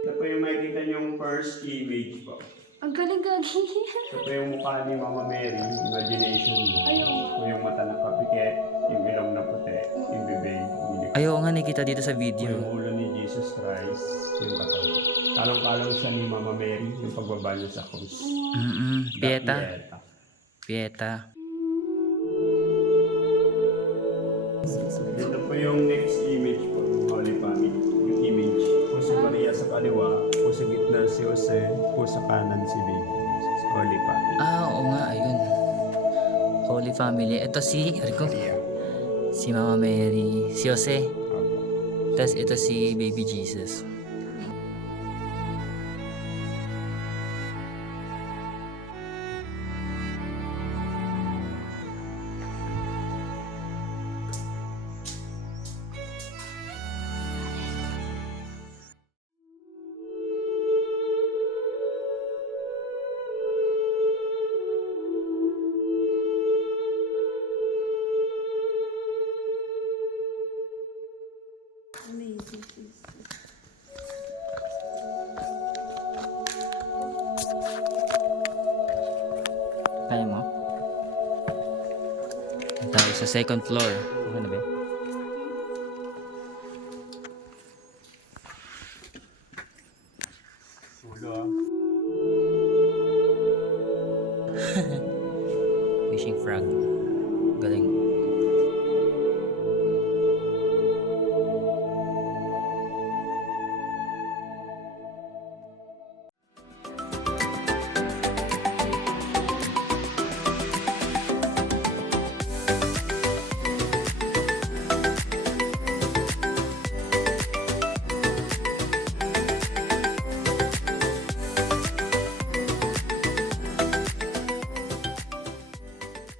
Ito po yung makikita niyong first image po. Ang galing-gagi. Ito po yung mukha ni Mama Mary, imagination niya. Ayun. Ito po yung mata ng kapikit, yung ilong na puti, yung bibig, yung likod. Ayaw nga nakita dito sa Ito po yung video. ulo ni Jesus Christ, yung katawan. Kalong-kalong siya ni Mama Mary, yung pagbaba niya sa krus. Pieta. Pieta. Pieta. Dito po yung next image po ng Holy Family. Yung image. Po si Maria sa kaliwa, po sa gitna si Jose, po sa kanan si Baby Jesus. Holy Family. Oo nga, ayun. Holy Family. Ito si, Maria. si Mama Mary, si Jose. Apo. Tapos ito si Baby Jesus. Amazing. Kaya mo? Tayo sa second floor. Okay na ba? Ulo ah. Fishing frog.